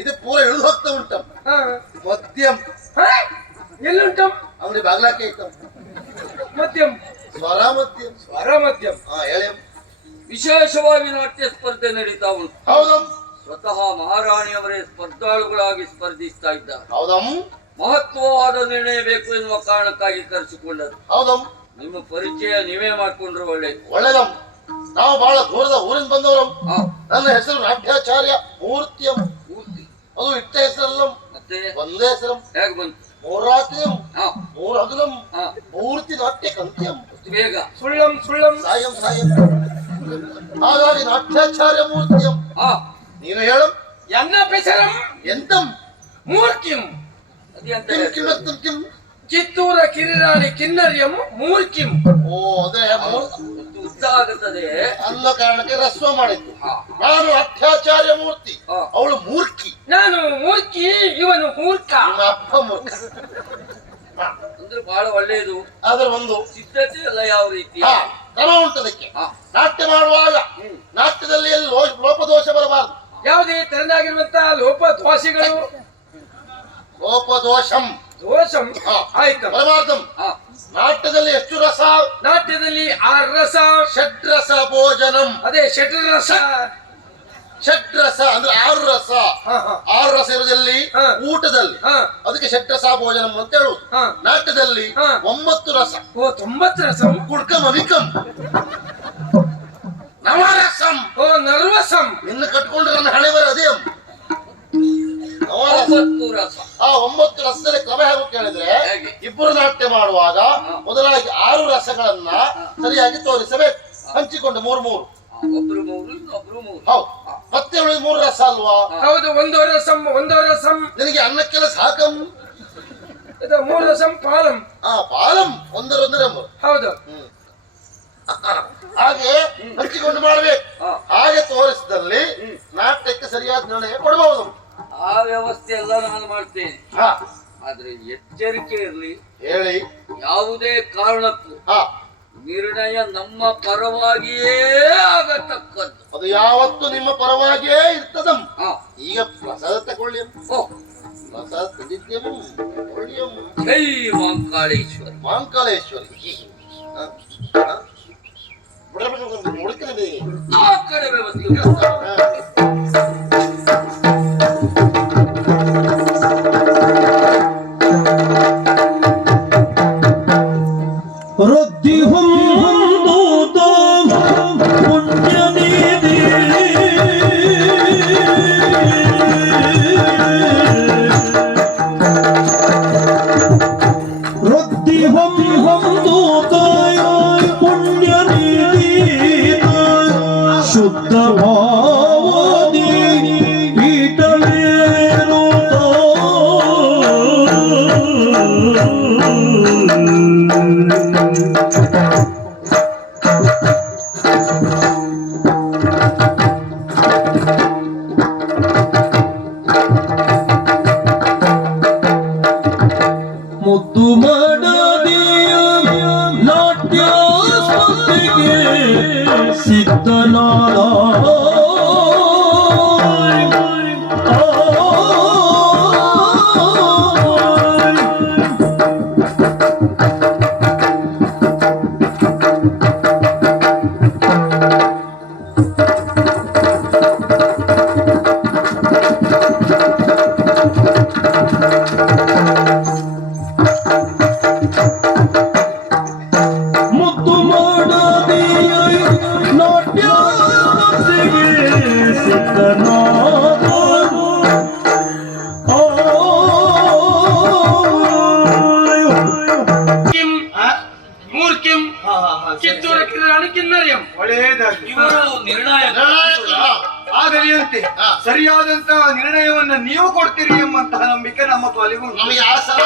ಇದು ಪೂರ ಇಳಿದು ಹೋಗ್ತಾ ಉಂಟ ಮಧ್ಯಂ ಎಲ್ಲುಂಟು ಅಂಗಡಿ ಬಾಗ್ಲಾಕೆ ಇತ್ತು ಮಧ್ಯಂ ಸ್ವರ ಮಧ್ಯಂ ಹೇಳಿ ವಿಶೇಷವಾಗಿ ನಾಟ್ಯ ಸ್ಪರ್ಧೆ ನಡೀತಾ ಉಂಟು. ಹೌದು, ಸ್ವತಃ ಮಹಾರಾಣಿಯವರೇ ಸ್ಪರ್ಧಾಳುಗಳಾಗಿ ಸ್ಪರ್ಧಿಸ್ತಾ ಇದ್ದಾರೆ. ಹೌದಮ್, ಮಹತ್ವವಾದ ನಿರ್ಣಯ ಬೇಕು ಎನ್ನುವ ಕಾರಣಕ್ಕಾಗಿ ಕರೆಸಿಕೊಂಡರು. ಹೌದಮ್, ನಿಮ್ಮ ಪರಿಚಯ ನೀವೇ ಮಾಡ್ಕೊಂಡ್ರೆ ಒಳ್ಳೇದಮ್. ನಾವು ಬಹಳ ದೂರದ ಊರಿಂದ ಬಂದವರು. ನನ್ನ ಹೆಸರು ನಾಟ್ಯಾಚಾರ್ಯ ಮೂರ್ತಿಯಂ. ಅದು ಇಟ್ಟ ಹೆಸರಲ್ಲ, ಮತ್ತೆ ಒಂದೇ ಹೆಸರು. ಹೇಗೆ ಬಂತು? ಮೂರಾತ್ರಿಯಂ, ಮೂರು ಹಗಲಂ, ಮೂರ್ತಿ ನಾಟ್ಯ ಕಂತ್ಯಂ. ಬೇಗ ಸುಳ್ಳಂ ಸುಳ್ಳಂ ಸಾಯಂ ಸಾಯಂ. ಹಾಗಾಗಿ ನಾಟ್ಯಾಚಾರ್ಯ ಮೂರ್ತಿಯಂ. ನೀನು ಹೇಳು. ಎನ್ನ ಪೆಸರಂ ಎಂತಂ ಮೂರ್ತಿಂ. ಕಿಂ ಕಿಮತ್ತಂ ಕಿಂ. ಕಿತ್ತೂರ ಕಿರಿರಾಣಿ ಕಿನ್ನರಿಯಂ ಮೂರ್ಕಿಂ. ಓ, ಅದೇ ಉದ್ದ ಆಗುತ್ತದೆ ಅನ್ನೋ ಕಾರಣಕ್ಕೆ ರಸ್ವ ಮಾಡಿದ್ದು. ನಾನು ಅತ್ಯಾಚಾರ್ಯ ಮೂರ್ತಿ, ಅವಳು ಮೂರ್ಖಿ. ನಾನು ಮೂರ್ಖಿ, ಇವನು ಮೂರ್ಖ. ನಿಮ್ಮ ಅಪ್ಪ ಮೂರ್ಖ ಅಂದ್ರೆ ಬಹಳ ಒಳ್ಳೆಯದು. ಆದ್ರೆ ಒಂದು ಸಿದ್ಧತೆ ಎಲ್ಲ ಯಾವ ರೀತಿ ಕ್ರಮ ಉಂಟದಕ್ಕೆ. ನಾಟ್ಯ ಮಾಡುವಾಗ ನಾಟ್ಯದಲ್ಲಿ ಎಲ್ಲಿ ಲೋಪದೋಷ ಬರಬಾರದು. ಯಾವುದೇ ತೆರನಾಗಿರುವಂತಹ ಲೋಪದೋಷಗಳು ಲೋಪದೋಷಂ ದೋಷಂ ಆಯ್ತು ಬರಬಾರ್ದು. ನಾಟ್ಯದಲ್ಲಿ ಎಷ್ಟು ರಸ? ನಾಟ್ಯದಲ್ಲಿ 6 ರಸ. ಷಡ್ರಸ ಭೋಜನಂ. ಅದೇ ಷಡ್ರಸ. ಷಡ್ರಸ ಅಂದ್ರೆ 6 ರಸ. 6 ರಸ ಇರುವುದಲ್ಲಿ ಊಟದಲ್ಲಿ, ಅದಕ್ಕೆ ಷಡ್ರಸ ಭೋಜನಂ ಅಂತ ಹೇಳುವುದು. ನಾಟ್ಯದಲ್ಲಿ 9 ರಸ. ಓ, 9 ರಸ. ಕುಡ್ಕಂ ಅಧಿಕಂ ನವರಸಂ. ಓ, ನರ್ವಸಂ. ಇನ್ನು ಕಟ್ಕೊಂಡ್ರೆ ನನ್ನ ಹಣೆ ಬರ ಅದೇ 9 ರಸ. ಆ 9 ರಸದಲ್ಲಿ ಕ್ರಮ ಹೇಗೆ ಕೇಳಿದ್ರೆ, ಇಬ್ಬರು ನಾಟ್ಯ ಮಾಡುವಾಗ ಮೊದಲಾಗಿ 6 ರಸಗಳನ್ನ ಸರಿಯಾಗಿ ತೋರಿಸಬೇಕು. ಹಂಚಿಕೊಂಡು 3 ಒಬ್ರು 3 ಇನ್ನೊಬ್ರು 3. ಹೌದು, ಮತ್ತೆ 3 ರಸ ಅಲ್ವಾ? ಹೌದು, 1 ರಸಂ 1 ರಸಂ. ನಿನಗೆ ಅನ್ನಕ್ಕೆಲ್ಲ ಸಾಕಂ. 3 ರಸಂ ಪಾಲಂ. ಪಾಲಂ 1 ಹೌದು. ಹಾಗೆ ಹಂಚಿಕೊಂಡು ಮಾಡಬೇಕು. ಹಾಗೆ ತೋರಿಸಿದಲ್ಲಿ ನಾಟ್ಯಕ್ಕೆ ಸರಿಯಾದ ನಿರ್ಣಯ ಕೊಡಬಹುದು. ಆ ವ್ಯವಸ್ಥೆ ಎಲ್ಲ ನಾನು ಮಾಡ್ತೇನೆ. ಆದ್ರೆ ಎಚ್ಚರಿಕೆ ಇರಲಿ. ಹೇಳಿ. ಯಾವುದೇ ಕಾರಣಕ್ಕೂ ನಿರ್ಣಯ ನಮ್ಮ ಪರವಾಗಿಯೇ ಆಗತಕ್ಕದ್ದು. ಅದು ಯಾವತ್ತು ನಿಮ್ಮ ಪರವಾಗಿಯೇ ಇರ್ತದಂ. ಈಗ ಪ್ರಸಾದ ತಗೊಳ್ಳಿ. ಪ್ರಸಾದ ತಂದಿದ್ದೇನು? ಜೈ ಮಾಂಕಾಳೇಶ್ವರಿ. ಮಾಂಕಾಳೇಶ್ವರಿ ಮುಡುಕಿನ ಆ ಕಡೆ ವ್ಯವಸ್ಥೆ. ವೃದ್ಧಿ ಹೊಂದುತ್ತ ಪುಣ್ಯನಿಧಿ ವೃದ್ಧಿ ಹೊಂದುತ್ತ ಪುಣ್ಯನಿಧಿ ಶುದ್ಧ ಭಾವದಿ ಮುದ್ದು ಮಾಡದಿಯ ನಾಟ್ಯ ಸ್ಪರ್ಧೆಗೆ ಸಿದ್ಧನಾದ ಕಿತ್ತೂರ ಕಿರಿರಾಣಿ ಕಿನ್ನರಿಯಂ. ಒಳ್ಳೆಯದಾಗಿ ಇವರು ನಿರ್ಣಯ ಆಗಲಿಯಂತೆ ಸರಿಯಾದಂತಹ ನಿರ್ಣಯವನ್ನ ನೀವು ಕೊಡ್ತೀರಿ ಎಂಬಂತಹ ನಂಬಿಕೆ ನಮ್ಮ ಪಾಲಿಗೂ ನಮಗೆ ಆಸರ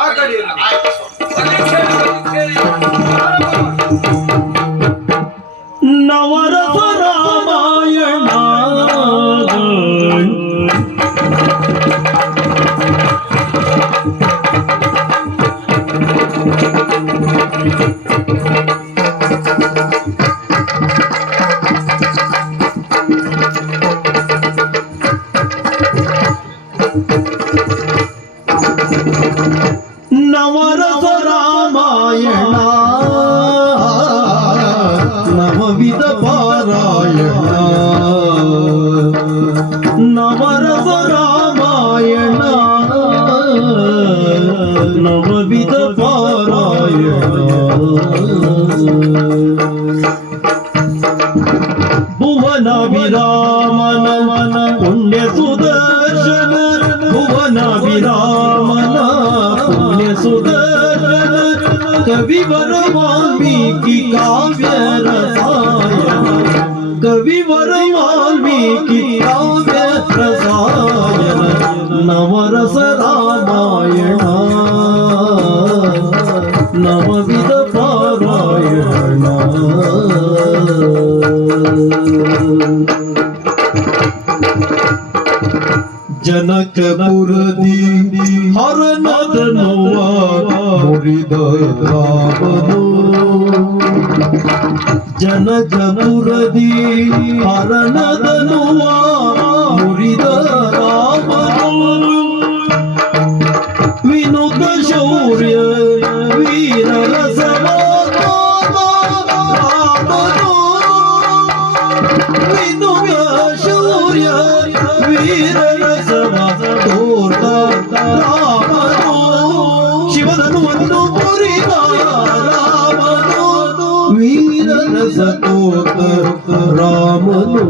ಆ ಕಡೆಯಲ್ಲಿ ನವರಸ ರಾಮಾಯಣ ನವರಸ ರಾಮಾಯಣ ನವವಿಧ ಪಾರಾಯಣ ನವರಸ ರಾಮಾಯಣ ನವವಿಧ ಪಾರಾಯಣ ಭುವನ ವಿರಾಮನ ಪುಣ್ಯ ಸುದರ್ಶನ ಭುವನ ವಿರಾಮನ ಪುಣ್ಯ ಸುದರ್ಶನ ಕವಿವರ ವಾಲ್ಮೀಕಿ ಕಾವ್ಯ ರಸಾಯನ ಕವಿವರ ವಾಲ್ಮೀಕಿ ಕಾವ್ಯ ರಸಾಯನ ನವರಸ ರಾಮಾಯಣ ನವವಿಧ ಪಾರಾಯಣ ಜನಕಪುರದಿ ಹರನದನುವ ಮುರಿದ ರಾಮನು ಜನಕಪುರದಿ ಹರನದನುವ ಮುರಿದ ರಾಮನು ವಿನುತ ಶೌರ್ಯ ವೀರರಸವ ವಿನುತ ಶೌರ್ಯ ವೀರರಸವ ತೋರ್ತ ರಾಮನು ಶಿವಧನುವನ್ನು ಮುರಿದ ರಾಮನು ವೀರರಸ ತೋರ್ತ ರಾಮನು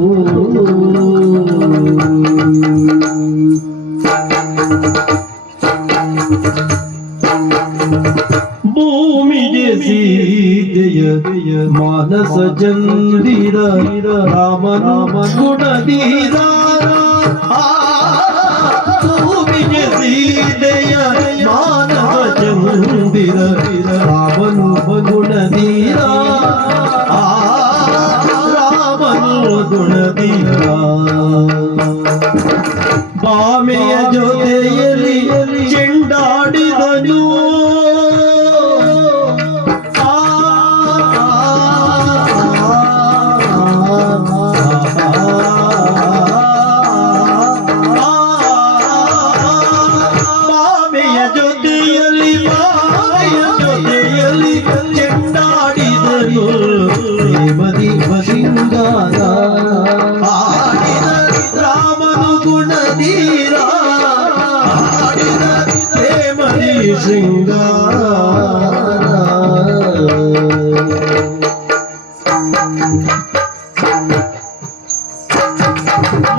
ಭೂಮಿಗೆ ಸೀತೆಯ ಮಾನಸ ಚಂದಿರ ರಾಮನ ಗುಣಧೀರ ಭೂಮಿಗೆ ಸೀತೆಯ ಮಾನಸ ಚಂದಿರ ರಾಮನು ಗುಣಧೀರ ರಾಮನು ಗುಣಧೀರ ಬಾಮೆಯ ಜೊತೆಯಲ್ಲಿ ಚೆಂಡಾಡಿದನು ಬಾಮೆಯ ಜೊತೆಯಲ್ಲಿ ಚೆಂಡಾಡಿದನು ಪ್ರೇಮದಿ ಶೃಂಗಾರ ಆಡಿದ ರಾಮನು ಗುಣಧೀರ ಆಡಿದ ಪ್ರೇಮದಿ ಶೃಂಗಾರ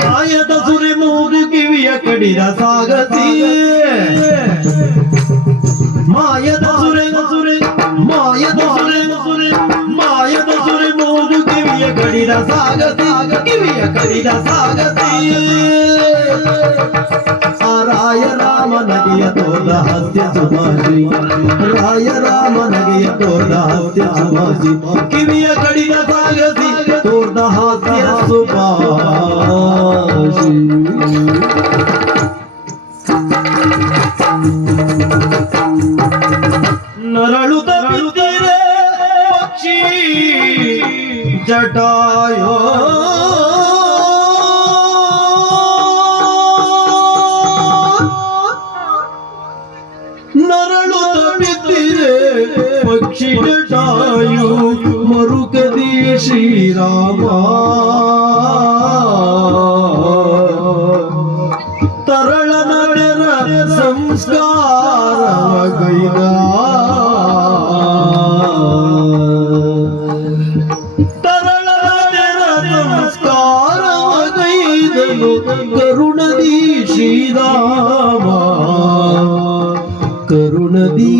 ಮಾಯದ ಸುರೆ ಮೂರು ಕಿವಿಯ ಕಡಿದ ಸಾಗತಿ ಮಾಯದ ಸುರೆ ಮಾಯದ ಸುರೆ ಮೂರು ಕಿವಿಯ ಕಡಿದ ಸಾಗತಿ ಕಿವಿಯ ಕಡಿದ ಸಾಗತಿ ರಾಯ ರಾಮನಗೆಯ ತೋರ್ದ ಹಾಸ್ಯ ಸುಭಾಷಿ ರಾಯ ರಾಮನಗೆಯ ತೋರ್ದ ಹಾಸ್ಯ ಸುಭಾಷಿ ಕಿವಿಯ ಕಡಿದ ಸಾಗತಿ ತೋರ್ದ ಹಾಸ್ಯ ಸುಭಾಷಿ ನರಳುತ್ತ ಬಿದ್ದಿರೆ ಪಕ್ಷಿ ಜಟಾಯೋ ನರಳುತ್ತ ಬಿದ್ದಿರೆ ಪಕ್ಷಿ ಜಟಾಯು ಮರುಕದಿ ಶ್ರೀರಾಮ ತರಳ ನಡೆರ ಸಂಸ್ಕಾರ ಗೈದ ತರಳ ನಡೆರ ಸಂಸ್ಕಾರ ಗೈದನು ಕರುಣದಿ ಶ್ರೀರಾಮ ಕರುಣದಿ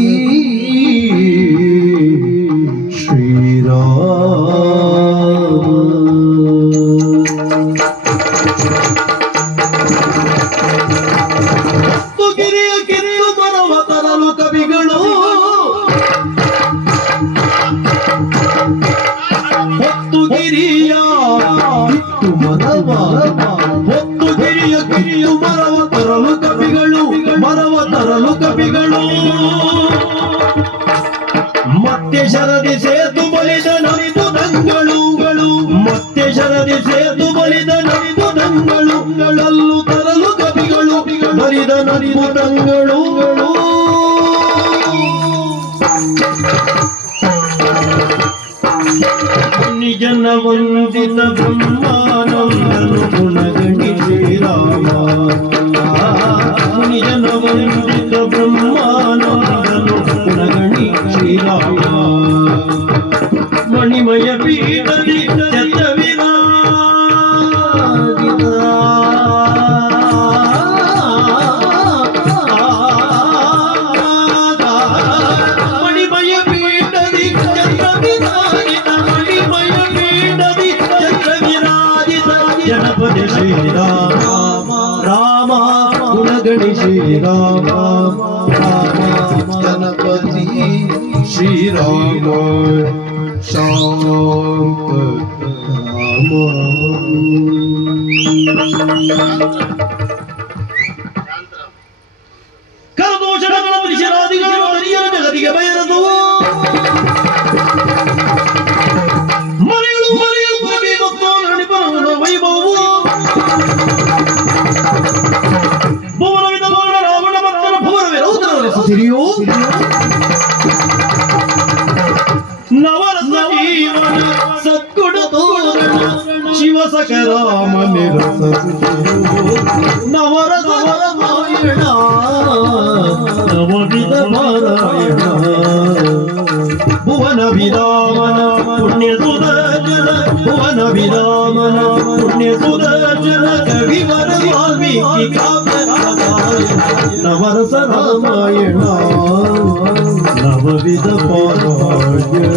ಶ್ರೀರಾಮ ಗಿರಿಯ ಮತ್ತೆ ಶರದಿ ಸೇತು ಬಲಿದ ನಲಿದು ದಂಗಳು ಮತ್ತೆ ಶರದಿ ಸೇತು ಬಲಿದ ನಲಿದು ದಂಗಳು ಅಲ್ಲು ತರಲು ಕವಿಗಳು ಬಲಿದ ನಲಿದು ದಂಗಳು ನಿಜನ ವಂದಿತ ಬ್ರಹ್ಮಾನಂದನು ಗುಣಗಣಿ ಶ್ರೀರಾಮ ನಿಜನ ವಂದಿತ ಬ್ರಹ್ಮಾನಂದನು ಗುಣಗಣಿ ಶ್ರೀರಾಮ ಮಣಿಮಯ ಪೀಠದಿ ಮಣಿಮಯ ಪೀಠದಿ ಜನಪದ ಶ್ರೀರಾಮ ರಾಮ ಗುಣಗಣಿ ಶ್ರೀರಾಮ ಗಣಪತಿ ಶ್ರೀರಾಮ ಶಾಂತ ಕರದೋಷಗಳ ಪರಿಶರಾದಿಗಳು ಹರಿಯರ ಜಗದಿಗೆ ಬಯರದು ಮರೆಗಳು ಕವಿ ಮತ್ತು ನಡಿಪನ ವೈಭವವು ಭುವನವಿದ ರಾವಣ ಭಕ್ತರ ಭುವನವೇ ರೌದ್ರರ ಸಿರಿಯೋ ನವರಸ ಜೀವನ ಸದ್ಗುಣ ತೋರಣ ಶಿವ ಸಕರಾಮ ನಿರಸ ನವರಸ ರಾಮಾಯಣ ನವವಿಧ ಪಾರಾಯಣ ಭುವನ ವಿರಾಮನ ಪುಣ್ಯ ಸುದರ್ಶನ ಭುವನ ವಿರಾಮನ ಪುಣ್ಯ ಸುದರ್ಶನ ಕವಿವರ ವಾಲ್ಮೀಕಿ ನವರಸ ರಾಮಾಯಣ ನವವಿಧ ಪಾರಾಯಣ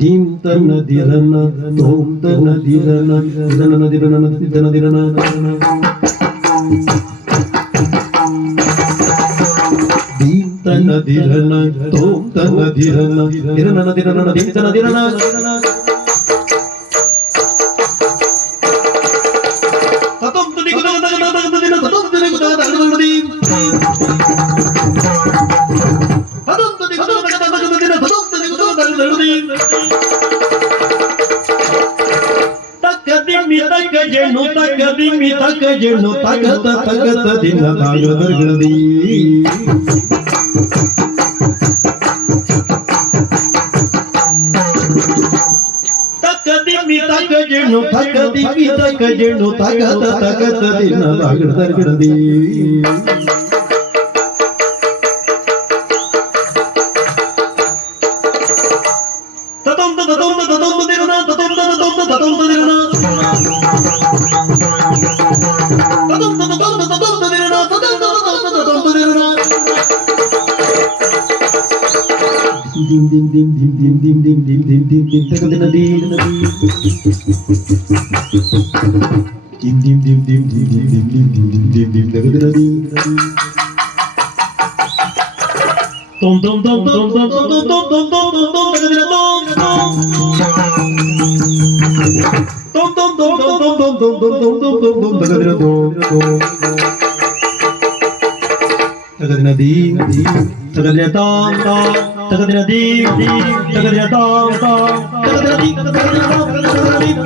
ಧೀಂ ತನ್ನ ದಿರನ ತೋಂ ತನ್ನ ದಿರನ ದಿರನ ದಿರನ ದಿರನ ದಿರನ ಧೀಂ ತನ್ನ ದಿರನ ತೋಂ ತನ್ನ ದಿರನ ದಿರನ ದಿರನ ಧೀಂ ತನ್ನ ದಿರನ ತತಂ ತುದಿ ಗುದ ಗುದ ಗುದ ಗುದ ದಿನ ತತಂ ತುದಿ ಗುದ ಗುದ ಗುದ ಗುದ ಧೀಂ ತತಂ ತುದಿ ಗುದ ಗುದ ಗುದ ಗುದ ದಿನ ತತಂ ತುದಿ ಗುದ ಗುದ ಗುದ ಗುದ ಧೀಂ ತಕ್ಕ ಜೇನು ತಕ್ಕ ದಿಮ್ಮಿ ತಕ್ಕ ಜೇನು ತಗತ ತಗತ ದಿನ ತಾಗದರ್ಗದಿ ತಕ್ಕ ದಿಮ್ಮಿ ತಕ್ಕ ಜೇನು ತಕ್ಕ ದಿಮ್ಮಿ ತಕ್ಕ ಜೇನು ತಗತ ತಗತ ದಿನ ತಾಗದರ್ಗದಿ ತತಂ ತತಂ ತತಂ ದಿನ ತತಂ ತತಂ ತತಂ ದಿನ dim dim dim dim dim dim dim dim dim dim dim tagadina dim dim dim dim dim dim dim dim dim dim dim dim tagadina dim tom tom tom tom tom tom tom tom tom tom tom tagadina tom tom tom tom tom tom tom tom tom tom tom tom tagadina tom tagadina dim tagadina tom tom tagadina dim tagadina tom tom tagadina dim tagadina tom tagadina dim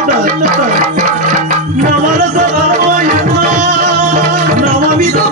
tagadina tom navarasa ramayana navamita